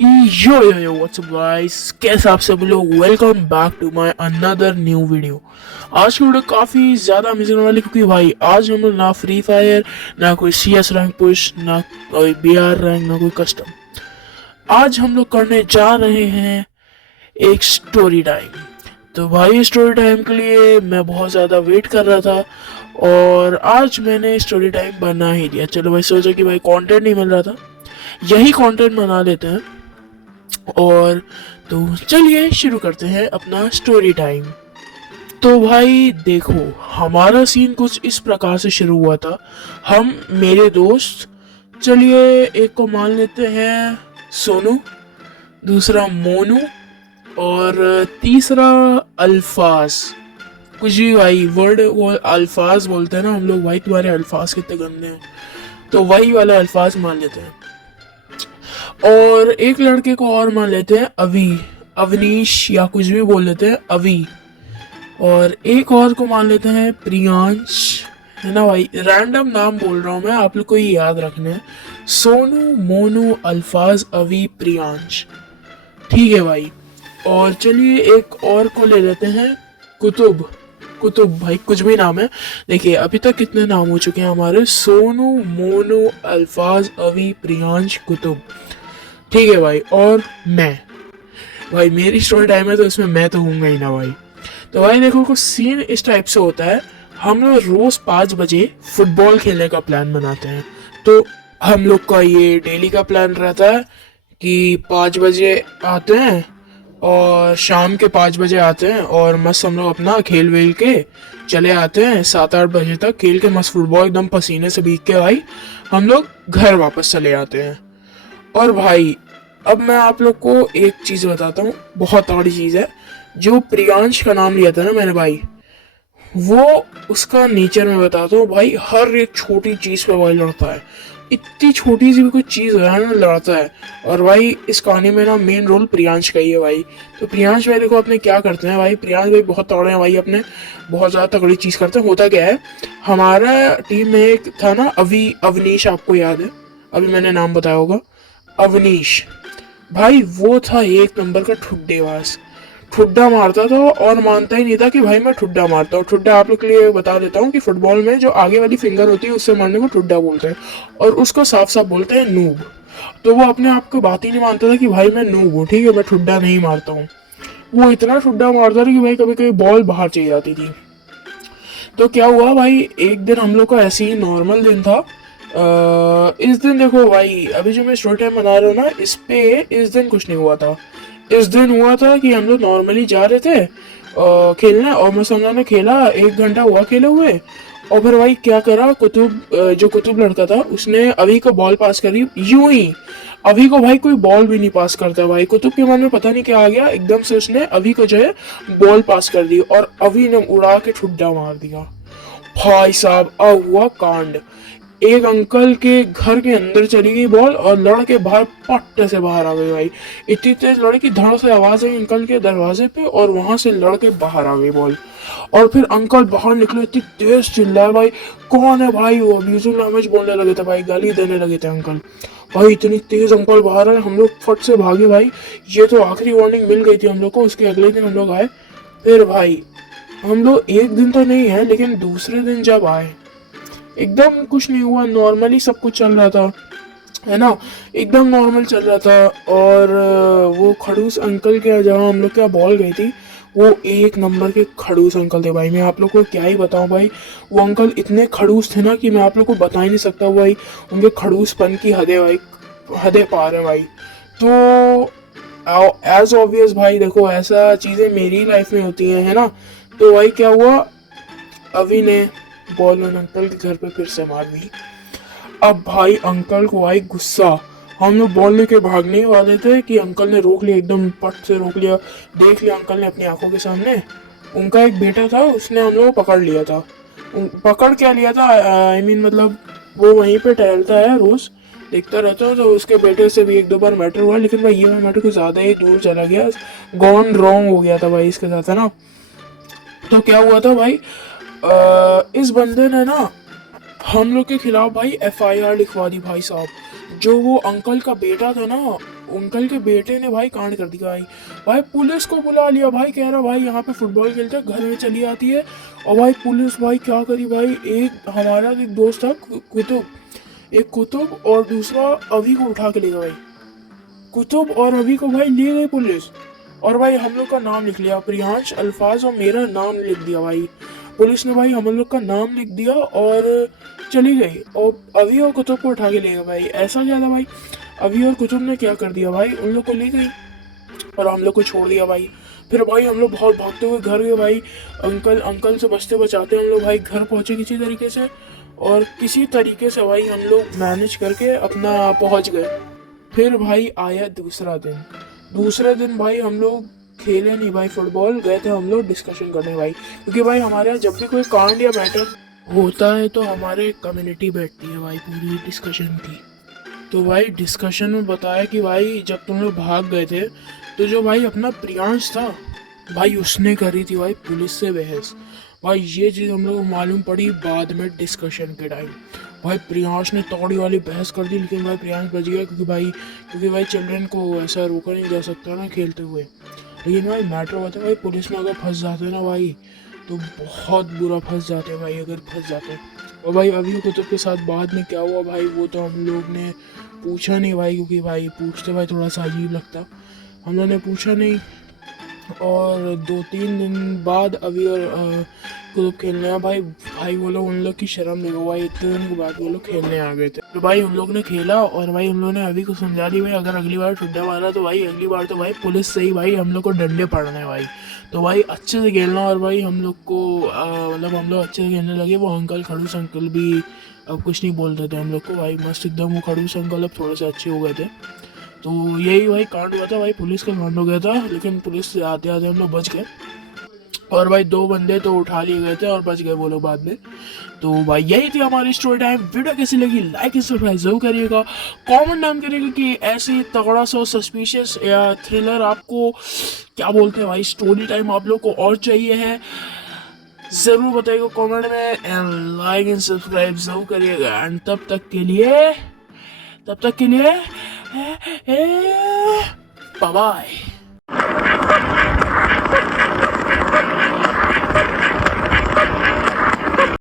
Yo what's up guys, कैसे आप सब लोग। Welcome back to my another new video. आज की वीडियो काफ़ी ज़्यादा अमेजिंग होने वाली, क्योंकि भाई आज हम लोग ना फ्री फायर, ना कोई CS रैंक पुश, ना कोई BR रैंक, ना कोई कस्टम। आज हम लोग करने जा रहे हैं एक स्टोरी टाइम। तो भाई स्टोरी टाइम के लिए मैं बहुत ज़्यादा वेट कर रहा था, और आज मैंने स्टोरी टाइम बना ही दिया। चलो भाई, सोचा कि भाई कंटेंट नहीं मिल रहा था, यही कंटेंट बना लेते हैं। और तो चलिए शुरू करते हैं अपना स्टोरी टाइम। तो भाई देखो, हमारा सीन कुछ इस प्रकार से शुरू हुआ था। हम मेरे दोस्त, चलिए एक को मान लेते हैं सोनू, दूसरा मोनू, और तीसरा अल्फाज। कुछ भी भाई वर्ड वो अल्फाज बोलते हैं ना हम लोग। भाई तुम्हारे अल्फाज कितने गंदे हैं, तो वही वाला अल्फाज मान लेते हैं। और एक लड़के को और मान लेते हैं अवी, अवनीश या कुछ भी बोल लेते हैं अवी। और एक और को मान लेते हैं प्रियांश, है ना भाई। रैंडम नाम बोल रहा हूँ मैं, आप लोग को ही याद रखने हैं। सोनू, मोनू, अल्फाज, अवी, प्रियांश। ठीक है भाई। और चलिए एक और को ले लेते हैं कुतुब। कुतुब भाई कुछ भी नाम है। देखिए अभी तक कितने नाम हो चुके हैं हमारे, सोनू, मोनू, अल्फाज, अवी, प्रियांश, कुतुब। ठीक है भाई। और मैं, भाई मेरी स्टोरी टाइम है तो इसमें मैं तो हूँगा ही ना भाई। तो भाई देखो, कुछ सीन इस टाइप से होता है। हम लोग रोज 5 बजे फुटबॉल खेलने का प्लान बनाते हैं। तो हम लोग का ये डेली का प्लान रहता है कि 5 बजे आते हैं, और शाम के 5 बजे आते हैं, और मस्त हम लोग अपना खेल वेल के चले आते हैं। 7-8 बजे तक खेल के मस्त फुटबॉल एकदम पसीने से भीग के भाई हम लोग घर वापस चले आते हैं। और भाई अब मैं आप लोग को एक चीज़ बताता हूँ, बहुत तगड़ी चीज़ है। जो प्रियांश का नाम लिया था ना मैंने भाई, वो उसका नेचर मैं बताता हूँ भाई। हर एक छोटी चीज़ पे भाई लड़ता है। इतनी छोटी सी भी कोई चीज़ है ना, लड़ता है। और भाई इस कहानी में ना मेन रोल प्रियांश का ही है भाई। तो प्रियांश भाई देखो अपने क्या करते हैं भाई। प्रियांश भाई बहुत तगड़े हैं भाई, अपने बहुत ज़्यादा तगड़ी चीज़ करते हैं। होता क्या है, हमारा टीम में एक था ना अवनीश, आपको याद है, अभी मैंने नाम बताया होगा, अवनीश। भाई वो था एक नंबर का ठुड्डेबाज। ठुड्डा मारता था और मानता ही नहीं था कि भाई मैं ठुड्डा मारता हूँ। ठुड्डा आप लोग के लिए बता देता हूँ कि फुटबॉल में जो आगे वाली फिंगर होती है उससे मारने को ठुड्डा बोलते हैं, और उसको साफ साफ बोलते हैं नूब। तो वो अपने आप को बात ही नहीं मानता था कि भाई मैं नूब हूँ, ठीक है, मैं ठुड्डा नहीं मारता हूँ। वो इतना ठुड्डा मारता था कि भाई कभी कभी बॉल बाहर चली जाती थी। तो क्या हुआ भाई, एक दिन हम लोग का ऐसे ही नॉर्मल दिन था। इस दिन देखो भाई, अभी जो मैं स्टोरी टाइम बना रहा हूँ ना, इस पे इस दिन कुछ नहीं हुआ था। इस दिन हुआ था कि हम लोग नॉर्मली जा रहे थे खेलने, और मैं हम लोगों ने खेला, 1 घंटा हुआ खेले हुए। और फिर भाई क्या करा, कुतुब जो कुतुब लड़का था उसने अभी को बॉल पास करी यूं ही। अभी को भाई कोई बॉल भी नहीं पास करता भाई। कुतुब के मन में पता नहीं क्या आ गया, एकदम से उसने अभी को जो है बॉल पास कर दी, और अभी ने उड़ा के ठुड्डा मार दिया। भाई साहब अब हुआ कांड। एक अंकल के घर के अंदर चली गई बॉल, और लड़के बाहर पट्टे से बाहर आ गए भाई। इतनी तेज लड़ी कि धड़ से आवाज आई अंकल के दरवाजे पे, और वहां से लड़के बाहर आ गई बॉल। और फिर अंकल बाहर निकले, इतनी तेज चिल्लाए भाई, कौन है भाई, वो अब्यूजिव लैंग्वेज बोलने लगे थे भाई, गाली देने लगे थे अंकल। भाई इतनी तेज अंकल बाहर आए, हम लोग फट से भागे भाई। ये तो आखिरी वार्निंग मिल गई थी हम लोग को। उसके अगले दिन हम लोग आए। फिर भाई हम लोग एक दिन तो नहीं है, लेकिन दूसरे दिन जब आए, एकदम कुछ नहीं हुआ, नॉर्मली सब कुछ चल रहा था, है ना, एकदम नॉर्मल चल रहा था। और वो खड़ूस अंकल के जहाँ हम लोग के यहाँ बॉल गई थी, वो एक नंबर के खड़ूस अंकल थे भाई। मैं आप लोग को क्या ही बताऊं भाई। वो अंकल इतने खड़ूस थे ना कि मैं आप लोग को बता ही नहीं सकता भाई। उनके खड़ूसपन की हदें भाई, हदें पार है भाई। तो एज ऑब्वियस भाई देखो, ऐसा चीज़ें मेरी लाइफ में होती हैं, है ना। तो भाई क्या हुआ, अभी ने बॉल उन अंकल के घर पे फिर से मार दी। अब भाई अंकल को आई गुस्सा। हम लोग बॉल लेके भागने ही वाले थे कि अंकल ने रोक लिया, एकदम पट से रोक लिया। देख लिया अंकल ने अपनी आंखों के सामने, उनका एक बेटा था, उसने हम लोग को पकड़ लिया था। पकड़ क्या लिया था, आई मीन मतलब वो वहीं पे टहलता है रोज, देखता रहता है। तो उसके बेटे से भी 1-2 बार मैटर हुआ, लेकिन भाई ये मैटर कुछ ज़्यादा ही दूर चला गया, गॉन रॉन्ग हो गया था भाई इसके साथ, है ना। तो क्या हुआ था भाई, इस बंदे ने ना हम लोग के खिलाफ भाई FIR लिखवा दी भाई साहब। जो वो अंकल का बेटा था ना, अंकल के बेटे ने भाई कांड कर दिया भाई। भाई पुलिस को बुला लिया भाई, कह रहा भाई यहाँ पे फुटबॉल खेलते घर में चली आती है। और भाई पुलिस भाई क्या करी भाई, एक हमारा एक दोस्त था कुतुब, एक कुतुब और दूसरा अभी को उठा के ले गया भाई। कुतुब और अभी को भाई ले गई पुलिस, और भाई हम लोग का नाम लिख लिया, प्रियांश, अल्फाज और मेरा नाम लिख दिया भाई। पुलिस ने भाई हम लोग का नाम लिख दिया और चली गई, और अभी और कुतुब को उठा के ले गए भाई। ऐसा क्या था भाई, अभी और कुतुब ने क्या कर दिया भाई, उन लोग को ले गई और हम लोग को छोड़ दिया भाई। फिर भाई हम लोग बहुत भागते हुए घर गए भाई, अंकल से बचते बचाते हम लोग भाई घर पहुंचे किसी तरीके से, और किसी तरीके से भाई हम लोग मैनेज करके अपना पहुंच गए। फिर भाई आया दूसरे दिन भाई हम लोग खेले नहीं भाई फुटबॉल, गए थे हम लोग डिस्कशन करने भाई, क्योंकि भाई हमारे यहाँ जब भी कोई कांड या मैटर होता है तो हमारे कम्युनिटी बैठती है भाई पूरी डिस्कशन की। तो भाई डिस्कशन में बताया कि भाई जब तुम लोग भाग गए थे तो जो भाई अपना प्रियांश था भाई उसने करी थी भाई पुलिस से बहस। भाई ये चीज़ हम लोग को मालूम पड़ी बाद में डिस्कशन के टाइम। भाई प्रियांश ने तगड़ी वाली बहस कर दी, लेकिन भाई प्रियांश बच गया, क्योंकि भाई चिल्ड्रन को ऐसा रोका नहीं जा सकता ना खेलते हुए। लेकिन भाई मैटर होता है भाई पुलिस में अगर फंस जाते ना भाई तो बहुत बुरा फंस जाते हैं भाई, अगर फंस जाते हैं। और भाई अभी कुतुब के साथ बाद में क्या हुआ भाई वो तो हम लोग ने पूछा नहीं भाई, क्योंकि भाई पूछते भाई थोड़ा सा अजीब लगता, हम लोग ने पूछा नहीं। और 2-3 दिन बाद अभी और कुतुब खेलने आया भाई वो लोग, उन लोग की शर्म नहीं हुआ भाई, इतने दिन के बाद वो लोग खेलने आ गए थे। तो भाई उन लोग ने खेला और भाई हम लोग ने अभी को समझा दी भाई अगर अगली बार ठुड्डा मारा तो भाई अगली बार तो भाई पुलिस से ही भाई हम लोग को डंडे पड़ने हैं भाई। तो भाई अच्छे से खेलना, और भाई हम लोग को मतलब हम लोग अच्छे से खेलने लगे। वो अंकल खड़ूस अंकल भी अब कुछ नहीं बोलते थे हम लोग को भाई, मस्त एकदम वो खड़ूस अंकल अब थोड़े से अच्छे हो गए थे। तो यही भाई कांड हुआ था भाई, पुलिस का कांड हो गया था, लेकिन पुलिस से आते आते हम लोग बच गए। और भाई 2 बंदे तो उठा लिए गए थे और बच गए वो लोग बाद में। तो भाई यही थी हमारी स्टोरी टाइम। वीडियो कैसी लगी लाइक सब्सक्राइब जरूर करिएगा, कमेंट डाउन करिएगा कि ऐसी तगड़ा सा सस्पिशियस या थ्रिलर आपको क्या बोलते हैं भाई स्टोरी टाइम आप लोग को और चाहिए है, जरूर बताइएगा कमेंट में। एंड लाइक एंड सब्सक्राइब जरूर करिएगा। एंड तब तक के लिए बाय बाय।